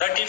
35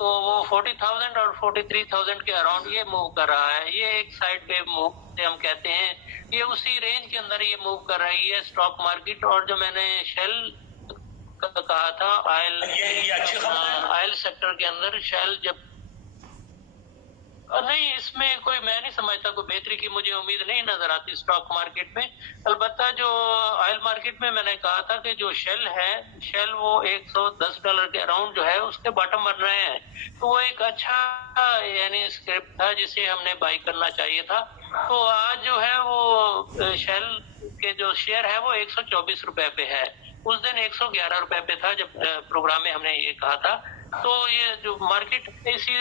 تو وہ 40,000 اور 43,000 کے اراؤنڈ یہ موو کر رہا ہے. یہ ایک سائڈ پہ موو ہم کہتے ہیں, یہ اسی رینج کے اندر یہ موو کر رہی ہے اسٹاک مارکیٹ. اور جو میں نے شیل کہا تھا آئل سیکٹر کے اندر, شیل جب نہیں, اس میں کوئی میں نہیں سمجھتا کوئی بہتری کی مجھے امید نہیں نظر آتی اسٹاک مارکیٹ میں. البتہ جو آئل مارکیٹ میں نے کہا تھا کہ جو شیل ہے, شیل وہ $110 کے اراؤنڈ جو ہے اس کے باٹم بن رہے ہیں. تو وہ ایک اچھا یعنی اسکرپٹ تھا جسے ہم نے بائی کرنا چاہیے تھا. تو آج جو ہے وہ شیل کے جو شیئر ہے وہ $124 پہ ہے. اس دن $111 پہ تھا جب پروگرام میں ہم نے یہ کہا تھا. تو یہ جو مارکیٹ اسی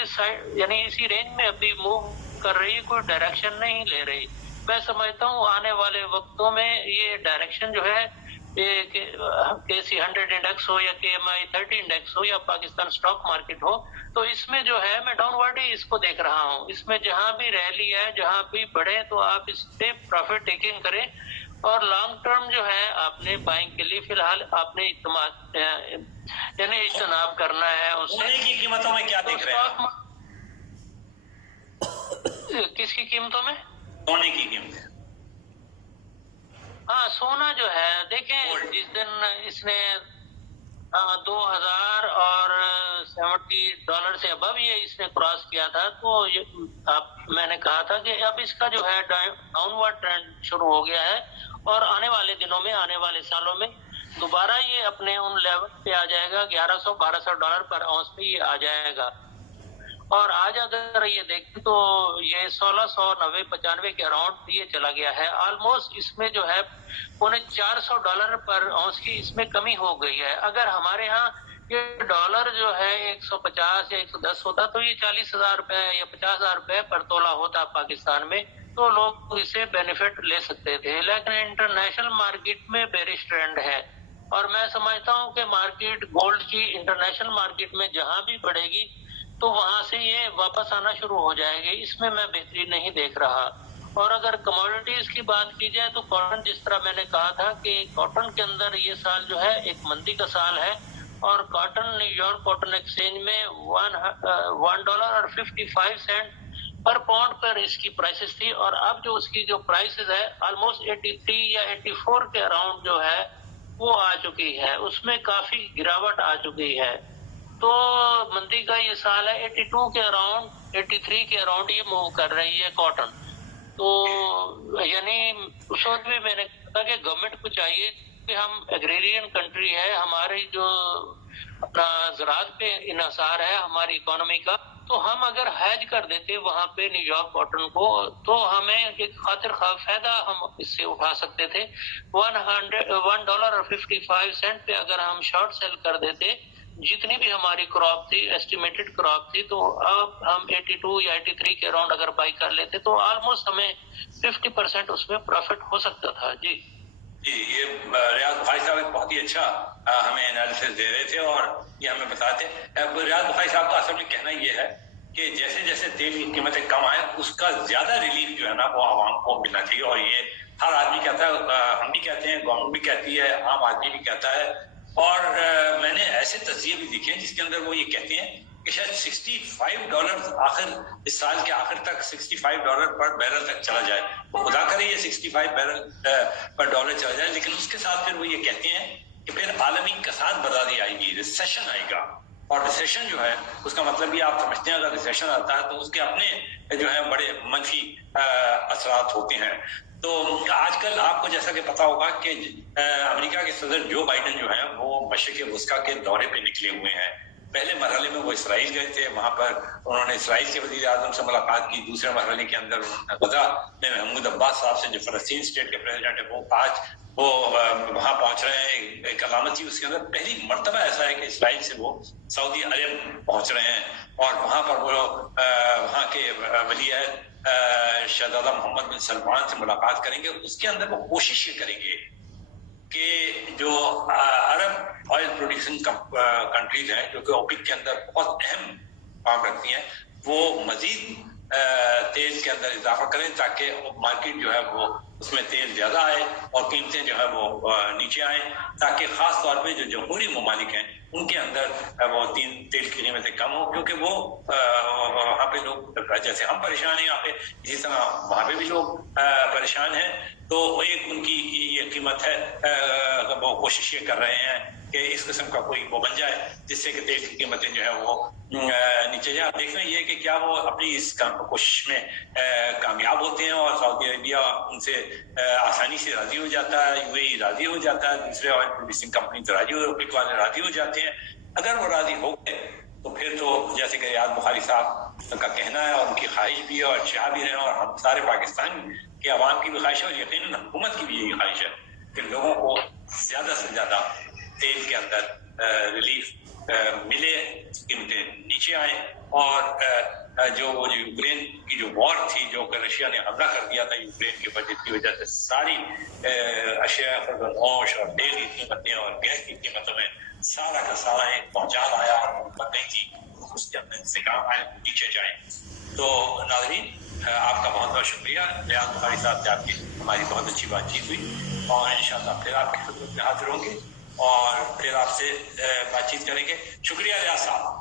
یعنی اسی رینج میں ابھی موو کر رہی ہے, کوئی ڈائریکشن نہیں لے رہی. میں سمجھتا ہوں آنے والے وقتوں میں یہ ڈائریکشن جو ہے KC 100 انڈیکس ہو یا KMI 30 انڈیکس ہو یا پاکستان اسٹاک مارکیٹ ہو, تو اس میں جو ہے میں ڈاؤن ورڈ ہی اس کو دیکھ رہا ہوں. اس میں جہاں بھی ریلی ہے, جہاں بھی بڑھے, تو آپ اس سے پروفٹ ٹیکنگ کریں. اور لانگ ٹرم جو ہے آپ نے بائنگ کے لیے فی الحال آپ نے یعنی اجتناب کرنا ہے. اس سونے کی قیمتوں میں کیا دیکھ رہے ہیں؟ کس کی قیمتوں میں؟ سونے کی قیمتیں. ہاں, سونا جو ہے دیکھیں جس دن اس نے $2,070 سے ابو یہ اس نے کراس کیا تھا, تو میں نے کہا تھا کہ اب اس کا جو ہے ڈاؤن ورڈ ٹرینڈ شروع ہو گیا ہے. اور آنے والے دنوں میں, آنے والے سالوں میں دوبارہ یہ اپنے ان لیول پہ آ جائے گا, $1,100-1,200 پر اونس پہ یہ آ جائے گا. اور آج اگر یہ دیکھیں تو یہ $1,690-95 کے اراؤنڈ یہ چلا گیا ہے. آلموسٹ اس میں جو ہے $400 پر اونس کی اس میں کمی ہو گئی ہے. اگر ہمارے ہاں یہ ڈالر جو ہے 150 یا 110 ہوتا تو یہ $40,000 یا $50,000 پر تولہ ہوتا پاکستان میں, تو لوگ اسے بینیفٹ لے سکتے تھے. لیکن انٹرنیشنل مارکیٹ میں بیرش ٹرینڈ ہے. اور میں سمجھتا ہوں کہ مارکیٹ گولڈ کی انٹرنیشنل مارکیٹ میں جہاں بھی بڑھے گی تو وہاں سے یہ واپس آنا شروع ہو جائے گی. اس میں بہتری نہیں دیکھ رہا. اور اگر کموڈیٹیز کی بات کی جائے تو کاٹن, جس طرح میں نے کہا تھا کہ کاٹن کے اندر یہ سال جو ہے ایک مندی کا سال ہے. اور cotton new York cotton exchange میں $1.55 پر پاؤنڈ پر اس کی پرائسز تھی. اور اب جو اس کی جو پرائسز ہے آلموسٹ 83 یا 84 کے اراؤنڈ جو ہے وہ آ چکی ہے. اس میں کافی گراوٹ آ چکی ہے. تو مندی کا یہ سال ہے. 82 کے اراؤنڈ, 83 کے اراؤنڈ یہ موو کر رہی ہے کاٹن. تو یعنی اس وقت بھی میں نے کہا کہ گورنمنٹ کو چاہیے کہ ہم ایگریرین کنٹری ہے, ہماری جو اپنا زراعت پہ انحصار ہے ہماری اکانومی کا, تو ہم اگر ہیج کر دیتے وہاں پہ نیو یارک کاٹن کو تو ہمیں ایک خاطر خواہ فائدہ ہم اس سے اٹھا سکتے تھے. $1.55 پہ اگر ہم شارٹ سیل کر دیتے جتنی بھی ہماری کراپ تھی, ایسٹیمیٹڈ کراپ تھی, تو اب ہم 82 یا 83 کے اراؤنڈ اگر بائی کر لیتے تو آلموسٹ ہمیں 50% اس میں پروفٹ ہو سکتا تھا. جی یہ ریاض بھائی صاحب بہت ہی اچھا ہمیں انالیسس دے رہے تھے اور یہ ہمیں بتاتے. ریاض بھائی صاحب کا اصل میں کہنا یہ ہے کہ جیسے جیسے تیل کی قیمتیں کم آئیں اس کا زیادہ ریلیف جو ہے نا وہ عوام کو ملنا چاہیے. اور یہ ہر آدمی کہتا ہے, ہم بھی کہتے ہیں, گورنمنٹ بھی کہتی ہے, عام آدمی بھی کہتا ہے. اور میں نے ایسے تجزیے بھی دیکھے ہیں جس کے اندر وہ یہ کہتے ہیں کہ شاید $65 آخر اس سال کے آخر تک $65 پر بیرل تک چلا جائے. خدا کرے یہ 65 بیرل پر ڈالر چلا جائے. لیکن اس کے ساتھ پھر وہ یہ کہتے ہیں کہ پھر عالمی کساد برادری آئے گی, ریسیشن آئے گا. اور ریسیشن جو ہے اس کا مطلب یہ آپ سمجھتے ہیں اگر ریسیشن آتا ہے تو اس کے اپنے جو ہے بڑے منفی اثرات ہوتے ہیں. تو آج کل آپ کو جیسا کہ پتا ہوگا کہ امریکہ کے صدر جو بائیڈن جو ہے وہ مشرق وسطیٰ کے دورے پہ نکلے ہوئے ہیں. پہلے مرحلے میں وہ اسرائیل گئے تھے, وہاں پر انہوں نے اسرائیل کے وزیر اعظم سے ملاقات کی. دوسرے مرحلے کے اندر انہوں نے غزہ میں محمود عباس صاحب سے جو فلسطین اسٹیٹ کے پریزیڈنٹ ہے وہ آج وہ وہاں پہنچ رہے ہیں. ایک علامت تھی اس کے اندر, پہلی مرتبہ ایسا ہے کہ اسرائیل سے وہ سعودی عرب پہنچ رہے ہیں اور وہاں پر وہ وہاں کے ولی عہد شہزادہ محمد بن سلمان سے ملاقات کریں گے. اس کے اندر وہ کوشش یہ کریں گے کہ جو عرب آئل پروڈیوسنگ کنٹریز ہیں جو کہ اوپیک کے اندر بہت اہم کام رکھتی ہیں, وہ مزید تیل کے اندر اضافہ کریں تاکہ مارکیٹ جو ہے وہ اس میں تیل زیادہ آئے اور قیمتیں جو ہے وہ نیچے آئیں, تاکہ خاص طور پہ جو جمہوری ممالک ہیں ان کے اندر وہ تیل کی قیمتیں کم ہوں، کیونکہ وہ وہاں پہ لوگ جیسے ہم پریشان ہیں یہاں پہ، اسی طرح وہاں پہ بھی لوگ پریشان ہیں. تو ایک ان کی یہ قیمت ہے، وہ کوشش یہ کر رہے ہیں کہ اس قسم کا کوئی وہ بن جائے جس سے کہ تیل کی قیمتیں جو ہے وہ نیچے جائیں. دیکھنا یہ ہے کہ کیا وہ اپنی اس کوشش میں کامیاب ہوتے ہیں اور سعودی عربیہ ان سے آسانی سے راضی ہو جاتا ہے، یو اے ای راضی ہو جاتا ہے، دوسرے آئل پروڈیوسنگ کمپنی تو راضی اوپیک والے راضی ہو جاتے ہیں. اگر وہ راضی ہو گئے تو پھر تو جیسے کہ ریاض بخاری صاحب کا کہنا ہے اور ان کی خواہش بھی ہے اور چاہ بھی رہے ہیں، اور ہم سارے پاکستان کے عوام کی بھی خواہش ہے اور یقیناً حکومت کی بھی یہی خواہش ہے کہ لوگوں کو زیادہ سے زیادہ تیل کے اندر ریلیف ملے، قیمتیں نیچے آئیں. اور جو یوکرین کی جو وار تھی، جو کہ رشیا نے حملہ کر دیا تھا یوکرین کے بجٹ کی وجہ سے، ساری اشیاء خرگوش اور تیل کی قیمتیں اور گیس کی قیمتوں میں سارا کا سارا ایک پہنچال آیا اور بن گئی تھی، اس کے اندر سے کام آئے نیچے جائیں. تو ناظرین آپ کا بہت بہت شکریہ. ریاض بخاری صاحب سے آپ کی ہماری بہت اچھی بات چیت ہوئی اور انشاءاللہ پھر آپ کی خدمت میں حاضر ہوں گے اور پھر آپ سے بات چیت کریں گے. شکریہ ریاض صاحب.